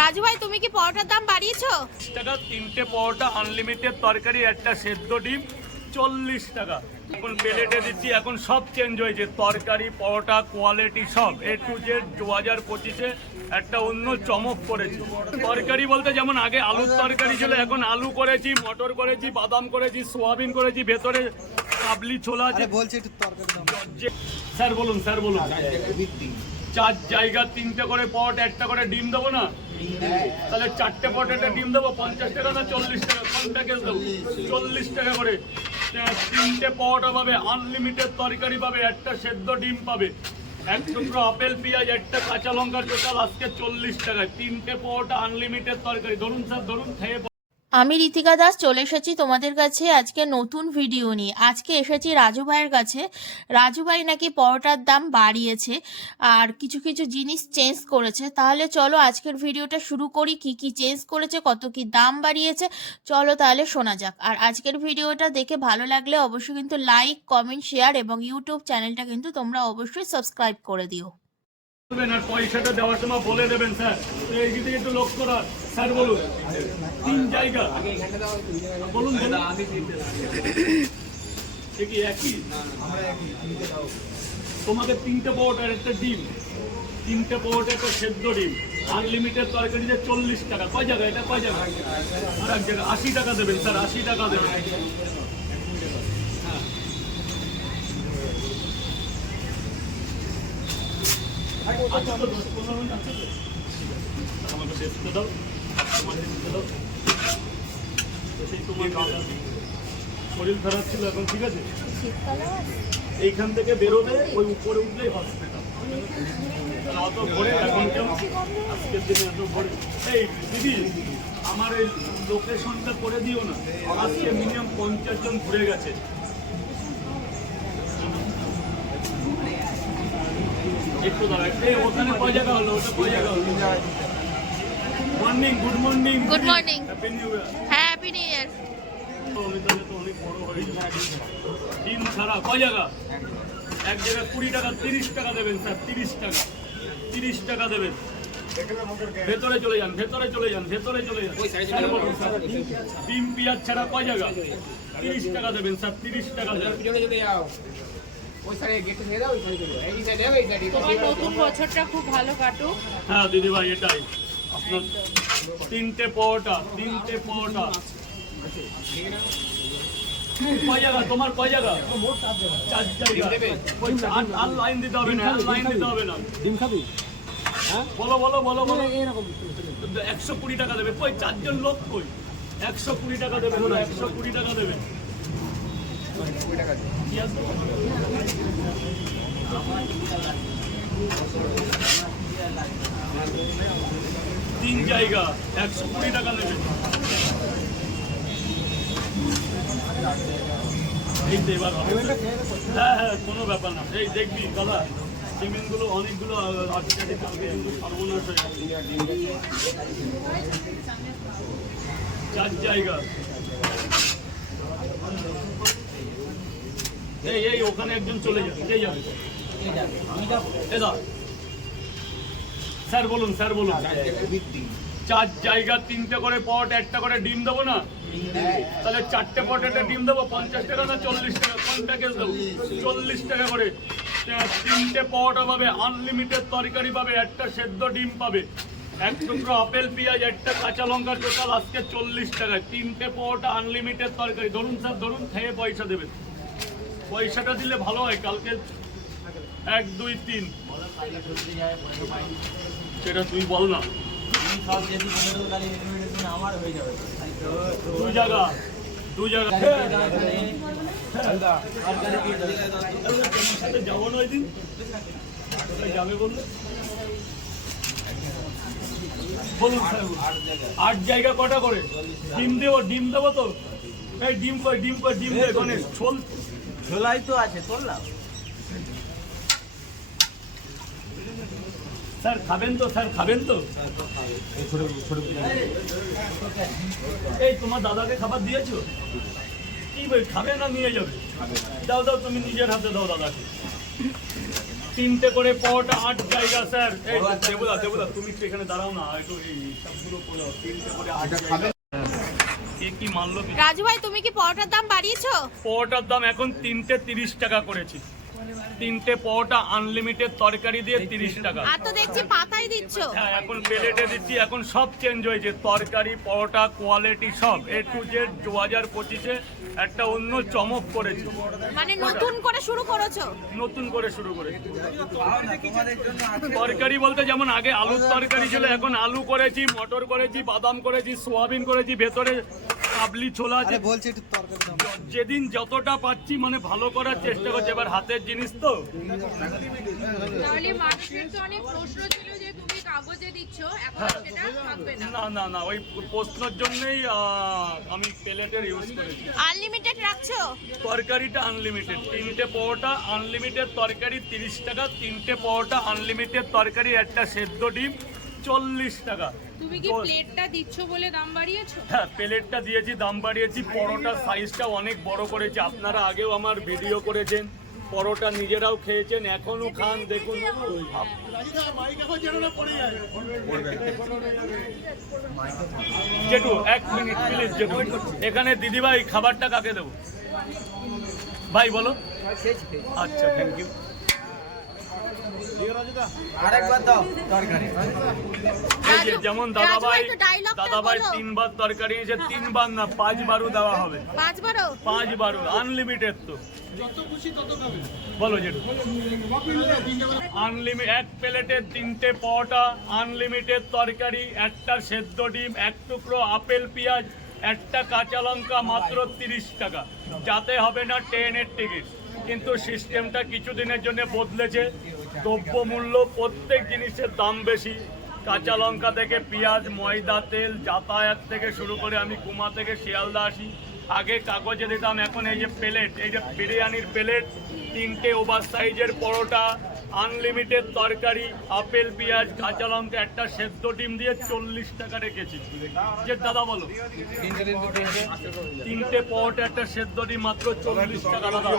রাজু ভাই তুমি কি পরোটার দাম বাড়িয়েছো? টাকা 3টে পরোটা, আনলিমিটেড তরকারি, একটা সেদ্ধ ডিম 40 টাকা। এখন প্লেটে দিচ্ছি। এখন সব চেঞ্জ হয়েছে, তরকারি পরোটা কোয়ালিটি সব A to Z 2025-এ একটা অন্য চমক করেছি। তরকারি বলতে যেমন আগে আলুর তরকারি ছিল, এখন আলু করেছি, মটর করেছি, বাদাম করেছি, সোয়াবিন করেছি, ভেতরে কাবলি ছোলা আছে। স্যার বলুন, স্যার বলুন। 4 জায়গা 3টে করে পট, একটা করে ডিম দেবো না? তাহলে 4টে পট একটা ডিম দেবো 50 টাকা না 40 টাকা? কোনটা কেস দেবো? 40 টাকা করে 3টে পট পাবে, আনলিমিটেড তরকারি পাবে, একটা সেদ্ধ ডিম পাবে, এক টুকরো আপেল পেঁয়াজ, একটা কাঁচা লঙ্কা, টোটাল আজকে 40 টাকা। 3টে পট আনলিমিটেড তরকারি। ধরুন স্যার, ধরুন, খেয়ে। আমি ঋতিকা দাস চলে এসেছি তোমাদের কাছে আজকে নতুন ভিডিও নিয়ে। আজকে এসেছি রাজু ভাইয়ের কাছে। রাজু ভাই নাকি পরোটার দাম বাড়িয়েছে আর কিছু কিছু জিনিস চেঞ্জ করেছে। তাহলে চলো আজকের ভিডিওটা শুরু করি। কি কি চেঞ্জ করেছে, কত কি দাম বাড়িয়েছে, চলো তাহলে শোনা যাক। আর আজকের ভিডিওটা দেখে ভালো লাগলে অবশ্যই কিন্তু লাইক, কমেন্ট, শেয়ার এবং ইউটিউব চ্যানেলটা কিন্তু তোমরা অবশ্যই সাবস্ক্রাইব করে দিও। আর পয়সাটা দেওয়ার সময় বলে দেবেন স্যার, এই দিকে একটু লক্ষ্য রাখ। স্যার বলুন, 3 জায়গা বলুন, কি একই? তোমাকে 3টে পরোটা, একটা ডিম, 3টে পরোটা, একটা সেদ্ধ ডিম, আনলিমিটেড তরকারিতে 40 টাকা। কয় জায়গা এটা? কয় জায়গা? আর এক জায়গা 80 টাকা দেবেন স্যার, 80 টাকা দেবেন। আচ্ছা তো 10-15 মিনিট আছে তো, আমাকে দেখতে দাও, আমাকে দেখতে দাও। সেই তোমার শরীর খারাপ ছিল, এখন ঠিক আছে? এইখান থেকে বেরোবে, ওই উপরে উঠলেই হসপিটাল। অত ভরে এখন কেউ আজকের দিনে এত ভরে। এই দিদি, আমার এই লোকেশনটা করে দিও না। আজকে মিনিমাম 50 জন ঘুরে গেছে। একটু দাঁড়া, ওখানে কয় জায়গা হলো? ওটা কয় জায়গা হলো? Morning, good morning. Good morning. Happy new year. হ্যাঁ, হ্যাপি নিউ ইয়ার। অনেক বড় হয়ে গেছে। ডিম ছাড়া কয় জায়গা? এক জায়গায় 20 টাকা, 30 টাকা দেবেন স্যার, 30 টাকা, 30 টাকা দেবেন। ভেতরে চলে যান, ভেতরে চলে যান, ভেতরে চলে যান। ডিম পেঁয়াজ ছাড়া কয় জায়গা? 30 টাকা দেবেন স্যার, 30 টাকা দেবেন। তোমার নতুন বছরটা খুব ভালো কাটুক। হ্যাঁ দিদি ভাই, এটাই আপনার 3টে পরোটা, 3টে পরোটা। কয় জায়গা তোমার? কয় জায়গা? 4 জায়গা। আর লাইন দিতে হবে না, লাইন দিতে হবে না। ডিম খাবি? বলো বলো বলো বলো। 120 টাকা দেবে। কই 4 জন লোক? কই 120 টাকা দেবে, 120 টাকা দেবে। 3 জায়গা 120 টাকা নেবে। এই তো এবার হ্যাঁ হ্যাঁ, কোনো ব্যাপার না। এই দেখবি দাদা, সিমেন্টগুলো অনেকগুলো আজকে কালকে কিন্তু সর্বনাশ হয়ে গেছে। 4 জায়গা। এই ওখানে একজন চলে যাবে, কে যাবে? স্যার বলুন, স্যার বলুন। 4 জায়গা 3টে করে পট, একটা করে ডিম দেবো না? তাহলে 4টে পট, একটা ডিম দেবো 50 টাকা না 40 টাকা? কোনটা কেস দেবো? 40 টাকা করে 3টে পট পাবে, আনলিমিটেড তরকারি পাবে, একটা সেদ্ধ ডিম পাবে, এক টুকরো আপেল পেঁয়াজ, একটা কাঁচা লঙ্কা, টোটাল আজকে 40 টাকা। 3টে পট আনলিমিটেড তরকারি। ধরুন স্যার, ধরুন, খেয়ে পয়সা দেবেন। পয়সাটা দিলে ভালো হয়। কালকে 1 2 3 সেটা তুই বল না। 2 জায়গা, 2 জায়গা যাবো না ওই দিন? যাবে বললে বলুন স্যার। 8 জায়গা কটা করে? ডিম দেবো, ডিম দেবো তো। এই ডিম কই, ডিম কই, ডিম দে। ওখানে ছোলাই তো আছে, তোলা। স্যার খাবেন তো? স্যার খাবেন তো? এই তোমার দাদাকে খাবার দিয়েছো? কি ভাই, খাবে না নিয়ে যাবে? দাও দাও, তুমি নিজের হাতে দাও দাদাকে। তিনটে করে পরোটা 8 জায়গা স্যার। এই দেবুদা তুমি একটু এখানে দাঁড়াও না, একটু এই সবগুলো বলো। তিনটে করে 8 জায়গা। কি মানলো কি? রাজু ভাই তুমি কি পরোটার দাম বাড়িয়েছো? পরোটার দাম এখন 3টে 30 টাকা করেছি। 3টে পরোটা আনলিমিটেড তরকারি দিয়ে 30 টাকা। আর তো দেখছি পাতাই দিচ্ছ। হ্যাঁ, এখন প্লেটে দিচ্ছি। এখন সব চেঞ্জ হয়েছে, তরকারি পরোটা কোয়ালিটি সব A to Z 2025-এ একটা অন্য চমক করেছি। মানে নতুন করে শুরু করেছো? নতুন করে শুরু করেছি। তরকারি বলতে যেমন আগে আলুর তরকারি ছিল, এখন আলু করেছি, মটর করেছি, বাদাম করেছি, সোয়াবিন করেছি, ভেতরে কাবলি ছোলা আছে। যেদিন যতটা পাচ্ছি মানে ভালো করার চেষ্টা করছি। এবার হাতের জিনিস তো। তাহলে মানুষের তো অনেক প্রশ্ন ছিল যে তুমি কাগজে দিচ্ছ, এখন সেটা থাকবে না। না ওই প্রশ্নের জন্যই আমি প্লেটের ইউজ করেছি। আনলিমিটেড রাখছো? তরকারিটা আনলিমিটেড। 3টে পরোটা আনলিমিটেড তরকারি 30 টাকা। 3টে পরোটা আনলিমিটেড তরকারি, একটা সেদ্ধ ডিম 40 টাকা। তুমি কি প্লেটটা দিচ্ছ বলে দাম বাড়িয়েছো? হ্যাঁ, প্লেটটা দিয়েছি, দাম বাড়িয়েছি। পরোটার সাইজটা অনেক বড় করেছি। আপনারা আগেও আমার ভিডিও করেছেন, পরোটা নিজেরাও খেয়েছেন, এখনো খান। দেখুন জেঠু 1 মিনিট প্লিজ। জেঠু এখানে দিদিভাই খাবারটা কাকে দেবো ভাই বলো? আচ্ছা, থ্যাংক ইউ। এই যে যেমন দাদাভাই 3বার তরকারি নিয়েছে, 3বার না 5 বারও দেওয়া হবে। 5 বারও আনলিমিটেড। তো বলো যেটা আনলিমিটেড। এক প্লেটে 3টে পরোটা, আনলিমিটেড তরকারি, একটা সেদ্ধ ডিম, 1 টুকরো আপেল পেঁয়াজ, একটা কাঁচা লঙ্কা, মাত্র 30 টাকা। যাতে হবে না ট্রেনের টিকিট। কিন্তু সিস্টেমটা কিছুদিনের জন্য বদলেছে। দ্রব্যমূল্য প্রত্যেক জিনিসের দাম বেশি। কাঁচা লঙ্কা থেকে পেঁয়াজ, ময়দা, তেল, যাতায়াত থেকে শুরু করে, আমি কুমা থেকে শিয়ালদা আসি, আগে কাগজে দিতাম, এখন এই যে প্লেট, এই যে বিরিয়ানির প্লেট, 3টে ওভার সাইজের পরোটা, আনলিমিটেড তরকারি, আপেল পেঁয়াজ, কাঁচা লঙ্কা, একটা সেদ্ধ ডিম দিয়ে 40 টাকা রেখেছি। যে দাদা বলো, 3টে পরোটা, একটা সেদ্ধ ডিম, মাত্র 40 টাকা দাদা।